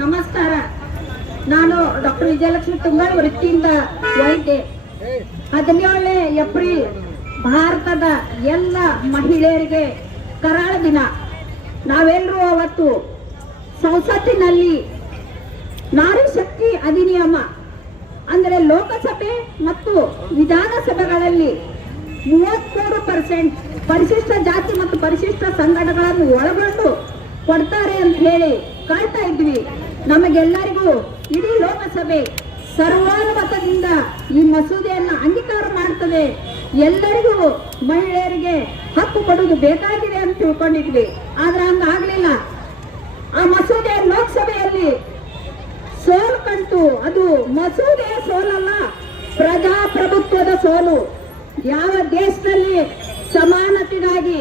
ನಮಸ್ಕಾರ. ನಾನು doctor Vijayalakshmi ತುಂಗಾಳ್, ವೃತ್ತಿಯಿಂದ ವೈದ್ಯೆ. 17 April ಭಾರತದ ಎಲ್ಲ ಮಹಿಳೆಯರಿಗೆ ಕರಾಳ ದಿನ. ನಾವೆಲ್ಲರೂ ಅವತ್ತು ಸಂಸತ್ತಿನಲ್ಲಿ ನಾರಿ ಶಕ್ತಿ ಅಧಿನಿಯಮ ಅಂದರೆ ಲೋಕಸಭೆ ಮತ್ತು ವಿಧಾನಸಭೆಗಳಲ್ಲಿ 33% ಪರಿಶಿಷ್ಟ ಜಾತಿ ಮತ್ತು ಪರಿಶಿಷ್ಟ ಸಂಘಟನೆಗಳನ್ನು ಒಳಗೊಂಡು ಕೊಡ್ತಾರೆ ಅಂತ ಹೇಳಿ ಕಾಯ್ತಾ ಇದ್ವಿ. ನಮಗೆಲ್ಲರಿಗೂ ಇಡೀ ಲೋಕಸಭೆ ಸರ್ವಾನುಮತದಿಂದ ಈ ಮಸೂದೆಯನ್ನು ಅಂಗೀಕಾರ ಮಾಡ್ತದೆ. ಎಲ್ಲರಿಗೂ ಮಹಿಳೆಯರಿಗೆ ಹಕ್ಕು ಕೊಡುವುದು ಬೇಕಾಗಿದೆ ಅಂತ ತಿಳ್ಕೊಂಡಿದ್ವಿ. ಆದ್ರೆ ಹಂಗಾಗ್ಲಿಲ್ಲ. ಆ ಮಸೂದೆ ಲೋಕಸಭೆಯಲ್ಲಿ ಸೋಲು ಕಂಡು. ಅದು ಮಸೂದೆಯ ಸೋಲಲ್ಲ, ಪ್ರಜಾಪ್ರಭುತ್ವದ ಸೋಲು. ಯಾವ ದೇಶದಲ್ಲಿ ಸಮಾನತೆಗಾಗಿ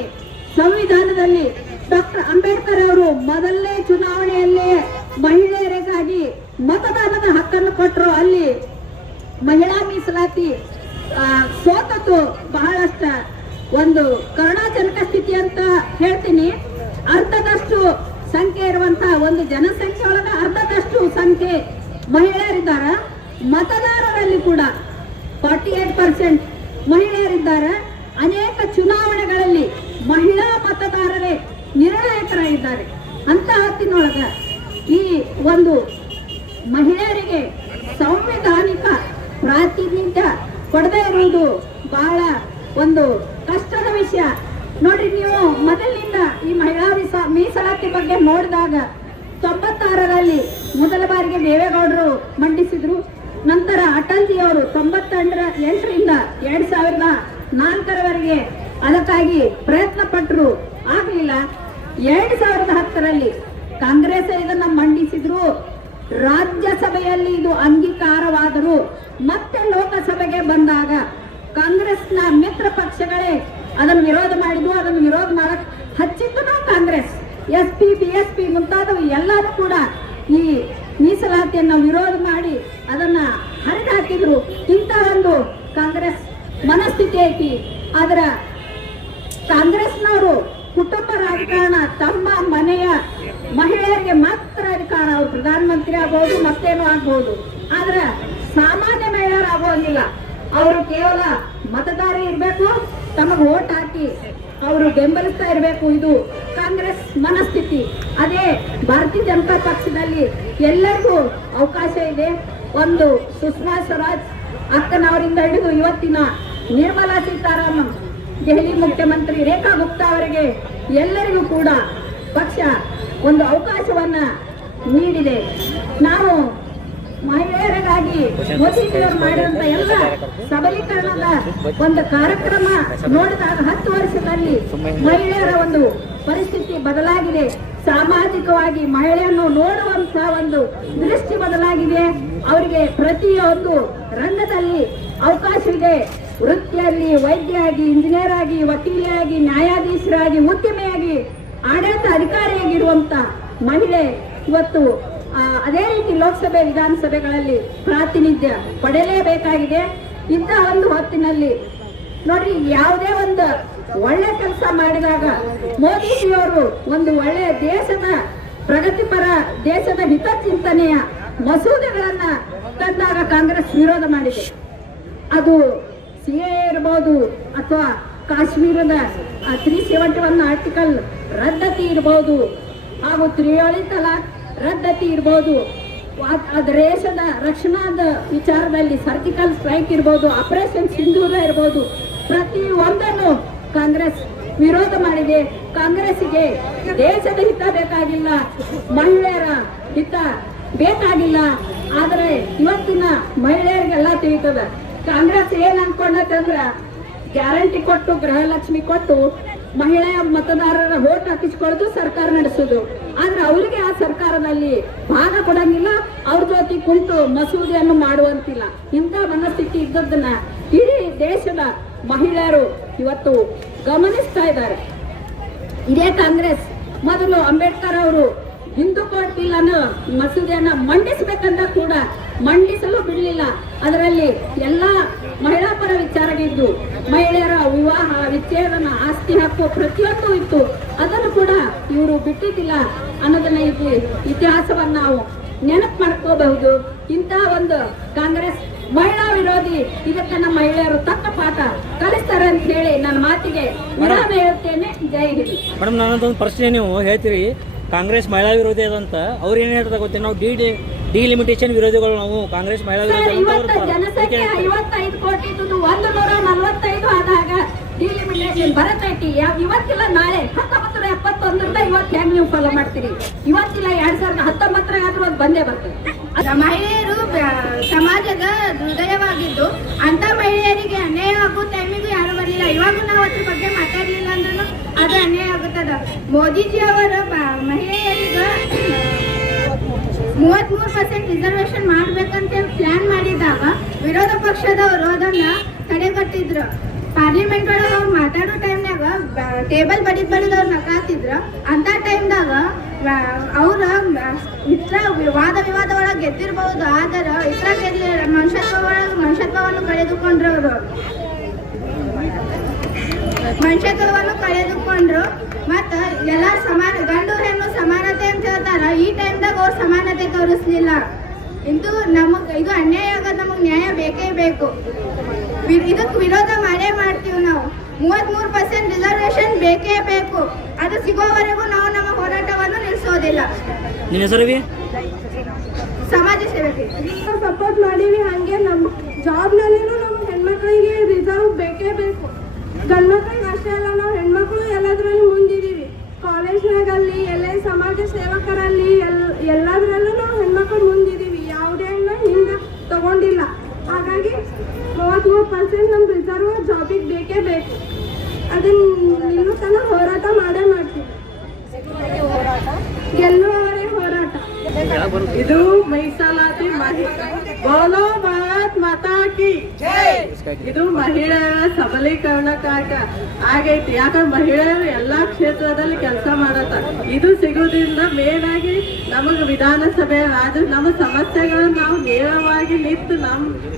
ಸಂವಿಧಾನದಲ್ಲಿ ಡಾಕ್ಟರ್ ಅಂಬೇಡ್ಕರ್ ಅವರು ಮೊದಲನೇ ಚುನಾವಣೆಯಲ್ಲಿ ಮಹಿಳೆಯರಿಗಾಗಿ ಮತದಾನದ ಹಕ್ಕನ್ನು ಕೊಟ್ಟರು. ಅಲ್ಲಿ ಮಹಿಳಾ ಮೀಸಲಾತಿ ಸೋತದ್ದು ಬಹಳಷ್ಟ ಒಂದು ಕರುಣಾಜನಕ ಸ್ಥಿತಿ ಅಂತ ಹೇಳ್ತೀನಿ. ಅರ್ಧದಷ್ಟು ಸಂಖ್ಯೆ ಇರುವಂತಹ ಒಂದು ಜನಸಂಖ್ಯೆ ಒಳಗ ಅರ್ಧದಷ್ಟು ಸಂಖ್ಯೆ ಮಹಿಳೆಯರಿದ್ದಾರ. ಮತದಾರರಲ್ಲಿ ಕೂಡ 48% ಮಹಿಳೆಯರಿದ್ದಾರೆ. ಅನೇಕ ಚುನಾವಣೆಗಳಲ್ಲಿ ಮಹಿಳಾ ಇದ್ದಾರೆ. ಅಂತ ಹೊತ್ತಿನೊಳಗ ಈ ಒಂದು ಮಹಿಳೆಯರಿಗೆ ಸಂವಿಧಾನಿಕ ಪ್ರಾತಿನಿಧ್ಯ ಕೊಡದೇ ಇರುವುದು ಬಹಳ ಒಂದು ಕಷ್ಟದ ವಿಷಯ. ನೋಡ್ರಿ, ನೀವು ಮೊದಲಿನಿಂದ ಈ ಮಹಿಳಾ ಮೀಸಲಾತಿ ಬಗ್ಗೆ ನೋಡಿದಾಗ 96ರಲ್ಲಿ ಮೊದಲ ಬಾರಿಗೆ ದೇವೇಗೌಡರು ಮಂಡಿಸಿದ್ರು. ನಂತರ ಅಟಲ್ಜಿ ಅವರು 98ರಿಂದ 2004ರವರೆಗೆ ಅದಕ್ಕಾಗಿ ಪ್ರಯತ್ನ ಪಟ್ಟರು, ಆಗಲಿಲ್ಲ. 2010ರಲ್ಲಿ ಕಾಂಗ್ರೆಸ್ ಇದನ್ನ ಮಂಡಿಸಿದ್ರು. ರಾಜ್ಯಸಭೆಯಲ್ಲಿ ಇದು ಅಂಗೀಕಾರವಾದರೂ ಮತ್ತೆ ಲೋಕಸಭೆಗೆ ಬಂದಾಗ ಕಾಂಗ್ರೆಸ್ನ ಮಿತ್ರ ಪಕ್ಷಗಳೇ ಅದನ್ನು ವಿರೋಧ ಮಾಡಿದ್ವು. ಅದನ್ನು ವಿರೋಧ ಮಾಡಕ್ ಹಚ್ಚಿದ್ದು ಕಾಂಗ್ರೆಸ್. SP BSP ಮುಂತಾದವು ಎಲ್ಲರೂ ಕೂಡ ಈ ಮೀಸಲಾತಿಯನ್ನು ವಿರೋಧ ಮಾಡಿ ಅದನ್ನ ಹರಿದಾಕಿದ್ರು. ಇಂಥ ಒಂದು ಕಾಂಗ್ರೆಸ್ ಮನಸ್ಥಿತಿ ಐತಿ. ಆದ್ರ ಕಾಂಗ್ರೆಸ್ನವರು ಕುಟುಂಬ ರಾಜಕಾರಣ, ತಮ್ಮ ಮನೆಯ ಮಹಿಳೆಯರಿಗೆ ಮಾತ್ರ ಅಧಿಕಾರ, ಅವರು ಪ್ರಧಾನಮಂತ್ರಿ ಆಗ್ಬಹುದು, ಮತ್ತೇನೋ ಆಗ್ಬಹುದು. ಆದ್ರೆ ಸಾಮಾನ್ಯ ಮಹಿಳೆಯರು ಆಗೋದಿಲ್ಲ. ಅವರು ಕೇವಲ ಮತದಾರ ಇರಬೇಕು, ತಮಗೆ ವೋಟ್ ಹಾಕಿ ಅವರು ಬೆಂಬಲಿಸ್ತಾ ಇರಬೇಕು. ಇದು ಕಾಂಗ್ರೆಸ್ ಮನಸ್ಥಿತಿ. ಅದೇ ಭಾರತೀಯ ಜನತಾ ಪಕ್ಷದಲ್ಲಿ ಎಲ್ಲರಿಗೂ ಅವಕಾಶ ಇದೆ. ಒಂದು ಸುಷ್ಮಾ ಸ್ವರಾಜ್ ಅಕ್ಕನವರಿಂದ ಹಿಡಿದು ಇವತ್ತಿನ ನಿರ್ಮಲಾ ಸೀತಾರಾಮನ್, ದೆಹಲಿ ಮುಖ್ಯಮಂತ್ರಿ ರೇಖಾ ಗುಪ್ತಾ ಅವರಿಗೆ ಎಲ್ಲರಿಗೂ ಕೂಡ ಪಕ್ಷ ಒಂದು ಅವಕಾಶವನ್ನ ನೀಡಿದೆ. ನಾವು ಮಹಿಳೆಯರಿಗಾಗಿ ಮೋದಿಜಿಯವರು ಮಾಡಿದಂತ ಎಲ್ಲ ಸಬಲೀಕರಣದ ಒಂದು ಕಾರ್ಯಕ್ರಮ ನೋಡಿದಾಗ 10 ವರ್ಷದಲ್ಲಿ ಮಹಿಳೆಯರ ಒಂದು ಪರಿಸ್ಥಿತಿ ಬದಲಾಗಿದೆ. ಸಾಮಾಜಿಕವಾಗಿ ಮಹಿಳೆಯನ್ನು ನೋಡುವಂತಹ ಒಂದು ದೃಷ್ಟಿ ಬದಲಾಗಿದೆ. ಅವರಿಗೆ ಪ್ರತಿಯೊಂದು ರಂಗದಲ್ಲಿ ಅವಕಾಶವಿದೆ. ವೃತ್ತಿಯಲ್ಲಿ ವೈದ್ಯರಾಗಿ, ಇಂಜಿನಿಯರ್ ಆಗಿ, ವಕೀಲಿಯಾಗಿ, ನ್ಯಾಯಾಧೀಶರಾಗಿ, ಉದ್ಯಮಿಯಾಗಿ, ಆಡಳಿತ ಅಧಿಕಾರಿಯಾಗಿರುವಂತ ಮಹಿಳೆ ಇವತ್ತು ಅದೇ ರೀತಿ ಲೋಕಸಭೆ ವಿಧಾನಸಭೆಗಳಲ್ಲಿ ಪ್ರಾತಿನಿಧ್ಯ ಪಡೆಯಲೇಬೇಕಾಗಿದೆ. ಇಂತಹ ಒಂದು ಹೊತ್ತಿನಲ್ಲಿ ನೋಡ್ರಿ, ಯಾವುದೇ ಒಂದು ಒಳ್ಳೆ ಕೆಲಸ ಮಾಡಿದಾಗ ಮೋದಿಜಿಯವರು ಒಂದು ಒಳ್ಳೆ ದೇಶದ ಪ್ರಗತಿಪರ, ದೇಶದ ಹಿತಚಿಂತನೆಯ ಮಸೂದೆಗಳನ್ನ ತಂದಾಗ ಕಾಂಗ್ರೆಸ್ ವಿರೋಧ ಮಾಡಿದೆ. ಅದು CA ಇರಬಹುದು, ಅಥವಾ ಕಾಶ್ಮೀರದ 371 ಆರ್ಟಿಕಲ್ ರದ್ದತಿ ಇರಬಹುದು, ಹಾಗೂ ತ್ರಿವಳಿ ತಲಾಖ್ ರದ್ದತಿ ಇರಬಹುದು, ದೇಶದ ರಕ್ಷಣಾದ ವಿಚಾರದಲ್ಲಿ ಸರ್ಜಿಕಲ್ ಸ್ಟ್ರೈಕ್ ಇರಬಹುದು, ಆಪರೇಷನ್ ಸಿಂಧೂರ ಇರಬಹುದು, ಪ್ರತಿ ಒಂದನ್ನು ಕಾಂಗ್ರೆಸ್ ವಿರೋಧ ಮಾಡಿದೆ. ಕಾಂಗ್ರೆಸ್ಗೆ ದೇಶದ ಹಿತ ಬೇಕಾಗಿಲ್ಲ, ಮಹಿಳೆಯರ ಹಿತ ಬೇಕಾಗಿಲ್ಲ. ಆದರೆ ಇವತ್ತಿನ ಮಹಿಳೆಯರಿಗೆಲ್ಲ ತಿಳಿತದ ಕಾಂಗ್ರೆಸ್ ಏನ್ ಅನ್ಕೊಂಡಂದ್ರ ಗ್ಯಾರಂಟಿ ಕೊಟ್ಟು, ಗೃಹಲಕ್ಷ್ಮಿ ಕೊಟ್ಟು ಮಹಿಳೆಯ ಮತದಾರರ ವೋಟ್ ಹಾಕಿಸ್ಕೊಳ್ಳೋದು, ಸರ್ಕಾರ ನಡೆಸೋದು. ಆದ್ರೆ ಅವರಿಗೆ ಆ ಸರ್ಕಾರದಲ್ಲಿ ಭಾಗ ಕೊಡಂಗಿಲ್ಲ, ಅವ್ರ ಜೊತೆ ಕುಂತು ಮಸೂದೆಯನ್ನು ಮಾಡುವಂತಿಲ್ಲ. ಇಂಥ ಮನಸ್ಥಿತಿ ಇದ್ದದನ್ನ ಇಡೀ ದೇಶದ ಮಹಿಳೆಯರು ಇವತ್ತು ಗಮನಿಸ್ತಾ ಇದ್ದಾರೆ. ಇದೇ ಕಾಂಗ್ರೆಸ್ ಮೊದಲು ಅಂಬೇಡ್ಕರ್ ಅವರು ಹಿಂದೂ ಕೋಡ್ ಬಿಲ್ ಅನ್ನೋ ಮಸೂದೆಯನ್ನ ಮಂಡಿಸಬೇಕಂತ ಕೂಡ ಮಂಡಿಸಲು ಬಿಡಲಿಲ್ಲ. ಅದರಲ್ಲಿ ಎಲ್ಲಾ ಮಹಿಳಾ ಪರ ವಿಚಾರವಿದ್ದು, ಮಹಿಳೆಯರ ವಿವಾಹ, ವಿಚ್ಛೇದನ, ಆಸ್ತಿ ಹಕ್ಕು ಪ್ರತಿಯೊಂದು ಇತ್ತು. ಅದನ್ನು ಕೂಡ ಇವರು ಬಿಟ್ಟಿದ್ದಿಲ್ಲ ಅನ್ನೋದನ್ನ ಇತಿಹಾಸವನ್ನ ನಾವು ನೆನಪು ಮಾಡ್ಕೋಬಹುದು. ಇಂತಹ ಒಂದು ಕಾಂಗ್ರೆಸ್ ಮಹಿಳಾ ವಿರೋಧಿ, ಇದಕ್ಕೆ ನಮ್ಮ ಮಹಿಳೆಯರು ತಕ್ಕ ಪಾಠ ಕಲಿಸ್ತಾರೆ ಅಂತ ಹೇಳಿ ನನ್ನ ಮಾತಿಗೆ ವಿರಾಮ ಹೇಳುತ್ತೇನೆ. ಜೈ ಹಿಂದ್. ಮೇಡಮ್, ನಾನೊಂದು ಪ್ರಶ್ನೆ ನೀವು ಹೇಳ್ತೀರಿ ಕಾಂಗ್ರೆಸ್ ಮಹಿಳಾ ವಿರೋಧಿ ಅದಂತ. ಅವ್ರು ಏನ್ ಹೇಳ್ತಾರೆ ಗೊತ್ತೇ, ನಾವು ಡಿಲಿಮಿಟೇಷನ್ ವಿರೋಧಿಗಳು, ನಾವು ಕಾಂಗ್ರೆಸ್ ಮಹಿಳಾ ವಿರೋಧಿ. ಜನಸಂಖ್ಯೆ 55 ಕೋಟಿ 145 ಆದಾಗ ಡಿಲಿಮಿಟೇಷನ್ ಬರತೈತಿ. ಇವತ್ತಿಲ್ಲ ನಾಳೆ 1971 ಇವತ್ತು ಹೆಂಗ್ ನೀವು ಫಾಲೋ ಮಾಡ್ತೀರಿ? ಇವತ್ತಿಲ್ಲ 2019 ಅದು ಬಂದೇ ಬರ್ತದೆ. ಮಹಿಳೆಯರು ಸಮಾಜದ ಹೃದಯವಾಗಿದ್ದು ಅಂತ ಮಹಿಳೆಯರಿಗೆ ಅನ್ಯಾಯ ಆಗೋ ಟೈಮಿಗೂ ಯಾರು ಬರಲಿಲ್ಲ. ಇವಾಗ ನಾವು ಅದ್ರ ಬಗ್ಗೆ ಮಾತಾಡ್ಲಿಲ್ಲ ಅಂದ್ರೂ ಅದು ಅನ್ಯಾಯ ಆಗುತ್ತದ. ಮೋದಿಜಿ ಅವರು ಮಹಿಳೆಯರಿಗೆ 33% ರಿಸರ್ವೇಶನ್ ಮಾಡ್ಬೇಕಂತ ಪ್ಲಾನ್ ಮಾಡಿದಾಗ ವಿರೋಧ ಪಕ್ಷದವರು ಅದನ್ನ ತಡೆಗಟ್ಟಿದ್ರು. ಪಾರ್ಲಿಮೆಂಟ್ ಒಳಗೆ ಅವ್ರು ಮಾತಾಡೋ ಟೈಮ್ನಾಗ ಟೇಬಲ್ ಬಡಿದ್ ಅವ್ರು ನಕಾತಿದ್ರ. ಅಂತ ಟೈಮ್ದಾಗ ಅವ್ರ ವಾದ ವಿವಾದ ಒಳಗೆ ಗೆದ್ದಿರ್ಬಹುದು, ಆದ್ರೆ ಇತರ ಮನುಷ್ಯತ್ವವನ್ನು ಕಳೆದುಕೊಂಡ್ರು. ಮತ್ತ ಎಲ್ಲ ಸಮಾನ, ಗಂಡು ಹೆಣ್ಣು ಸಮಾನತೆ ಅಂತ ಹೇಳ್ತಾರ. ಈ ಟೈಮ್ದಾಗ ಅವ್ರು ಸಮಾನತೆ ತೋರಿಸ್ಲಿಲ್ಲ. ಇದು ಅನ್ಯಾಯ ಆಗೋದು. ನಮಗ್ ನ್ಯಾಯ ಬೇಕೇ ಬೇಕು. ಇದಕ್ಕೆ ವಿರೋಧ ಮಾಡೇ ಮಾಡ್ತೀವಿ ನಾವು. 33% ರಿಸರ್ವೇಶನ್ ಬೇಕೇ ಬೇಕು. ಅದು ಸಿಗೋವರೆಗೂ ನಾವು ನಮ್ಮ ಹೋರಾಟ ಗೊತ್ತಿಲ್ಲ. ನಿನ್ನ ಹೆಸರು ಬಿ ಸಮಾಜ ಸೇವಕಿ. ಸಪೋರ್ಟ್ ಮಾಡೀವಿ. ಹಂಗೆ ನಮ್ಮ ಜಾಬ್ನಲ್ಲಿನೂ ನಮ್ಮ ಹೆಣ್ಮಕ್ಳಿಗೆ ರಿಸರ್ವ್ ಬೇಕೇ ಬೇಕು. ಗಂಡು ಮಕ್ಳಿಗೆ ಅಷ್ಟೇ ಅಲ್ಲ, ನಾವು ಹೆಣ್ಮಕ್ಳು ಎಲ್ಲದರಲ್ಲಿ ಮುಂದಿದ್ದೀವಿ. ಕಾಲೇಜ್ನಾಗಲ್ಲಿ ಎಲ್ಲೇ ಸಮಾಜ ಸೇವಕರಲ್ಲಿ ಎಲ್ಲದರಲ್ಲೂ ನಾವು ಹೆಣ್ಮಕ್ಳು ಮುಂದಿದ್ದೀವಿ. ಯಾವುದೇ ಹಿಂದೆ ತಗೊಂಡಿಲ್ಲ. ಹಾಗಾಗಿ 33% ನಮ್ಮ ರಿಸರ್ವ್ ಜಾಬಿಗೆ ಬೇಕೇ ಬೇಕು. ಅದನ್ನ ಇನ್ನೂ ತನಕ ಹೋರಾಟ ಮಾಡೇ ಮಾಡ್ತೀವಿ. ಗೆಲ್ಲುವವರೇ ಹೋರಾಟ. ಇದು ಮೀಸಲಾತಿ ಬೋಲೋ ಭಾರತ್ ಮಾತಾ ಕಿ ಇದು ಮಹಿಳೆಯರ ಸಬಲೀಕರಣಕ್ಕಾಗ ಆಗೈತಿ. ಯಾಕಂದ್ರೆ ಮಹಿಳೆಯರು ಎಲ್ಲಾ ಕ್ಷೇತ್ರದಲ್ಲಿ ಕೆಲಸ ಮಾಡತ್ತಾರ. ಇದು ಸಿಗೋದ್ರಿಂದ ಮೇನ್ ಆಗಿ ನಮಗ ವಿಧಾನಸಭೆ ನಮ್ಮ ಸಮಸ್ಯೆಗಳನ್ನ ನಾವು ನೇರವಾಗಿ ನಿಂತು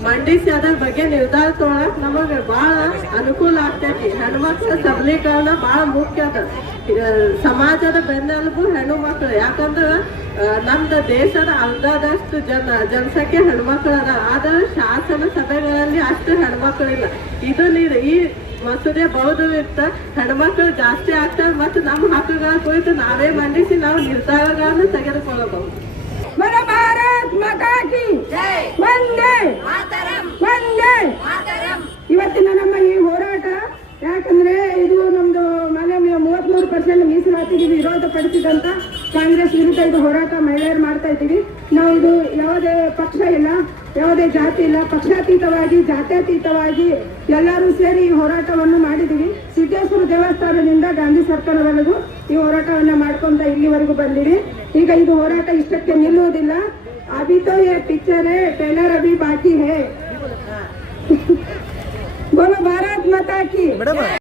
ಮಂಡಿಸಿ ಅದರ ಬಗ್ಗೆ ನಿರ್ಧಾರ ತಗೊಳಕ್ ನಮಗ ಬಹಳ ಅನುಕೂಲ ಆಗ್ತೈತಿ. ಹೆಣ್ಮಕ್ಳ ಸಬಲೀಕರಣ ಬಹಳ ಮುಖ್ಯ ಅದ. ಸಮಾಜದ ಬೆನ್ನೆಲುಬು ಹೆಣ್ಣು ಮಕ್ಕಳು. ಯಾಕಂದ್ರೆ ನಮ್ದು ದೇಶದ ಅರ್ಧದಷ್ಟು ಜನಸಂಖ್ಯೆ ಹೆಣ್ಮಕ್ಳು ಅದ. ಆದ್ರೆ ಶಾಸನ ಸಭೆಗಳಲ್ಲಿ ಅಷ್ಟು ಹೆಣ್ಮಕ್ಳಿಲ್ಲ. ಈ ಮಸೂದೆ ಬೌದ್ಧವಿತ್ತ ಹೆಣ್ಮಕ್ಳು ಜಾಸ್ತಿ ಆಗ್ತಾರೆ ಮತ್ತು ನಮ್ಮ ಹಕ್ಕುಗಳ ಕುರಿತು ನಾವೇ ಮಂಡಿಸಿ ನಾವು ನಿರ್ಧಾರಗಳನ್ನು ತೆಗೆದುಕೊಳ್ಳಬಹುದು. ಭಾರತ್ ಮಾತಾ ಕಿ ವಂದೇ ವಂದೇ. ಇವತ್ತಿನ ನಮ್ಮ ಈ ಹೋರಾಟ ಯಾಕಂದ್ರೆ ಇದು ನಮ್ದು ಮನೆ 33% ಮೀಸಲಾತಿಗೆ ವಿರೋಧ ಪಡಿಸಿದಂತ ಕಾಂಗ್ರೆಸ್ ವಿರುದ್ಧ ಇದು ಹೋರಾಟ ಮಹಿಳೆಯರು ಮಾಡ್ತಾ ಇದ್ದೀವಿ. ನಾವು ಇದು ಯಾವುದೇ ಪಕ್ಷ ಇಲ್ಲ, ಯಾವುದೇ ಜಾತಿ ಇಲ್ಲ, ಪಕ್ಷಾತೀತವಾಗಿ ಜಾತ್ಯತೀತವಾಗಿ ಎಲ್ಲರೂ ಸೇರಿ ಈ ಹೋರಾಟವನ್ನು ಮಾಡಿದ್ದೀವಿ. ಸಿದ್ದೇಶ್ವರ ದೇವಸ್ಥಾನದಿಂದ ಗಾಂಧಿ ಸರ್ಕಲ್ವರೆಗೂ ಈ ಹೋರಾಟವನ್ನ ಮಾಡ್ಕೊಂತ ಇಲ್ಲಿವರೆಗೂ ಬಂದಿವಿ. ಈಗ ಇದು ಹೋರಾಟ ಇಷ್ಟಕ್ಕೆ ನಿಲ್ಲುವುದಿಲ್ಲ. ಅಭಿ ತೋ ಯೇ ಪಿಕ್ಚರ್ ಹೈ, ಟ್ರೇಲರ್ ಅಭಿ ಬಾಕಿ ಹೈ. ಬೋಲೋ ಭಾರತ್ ಮಾತಾ ಕಿ.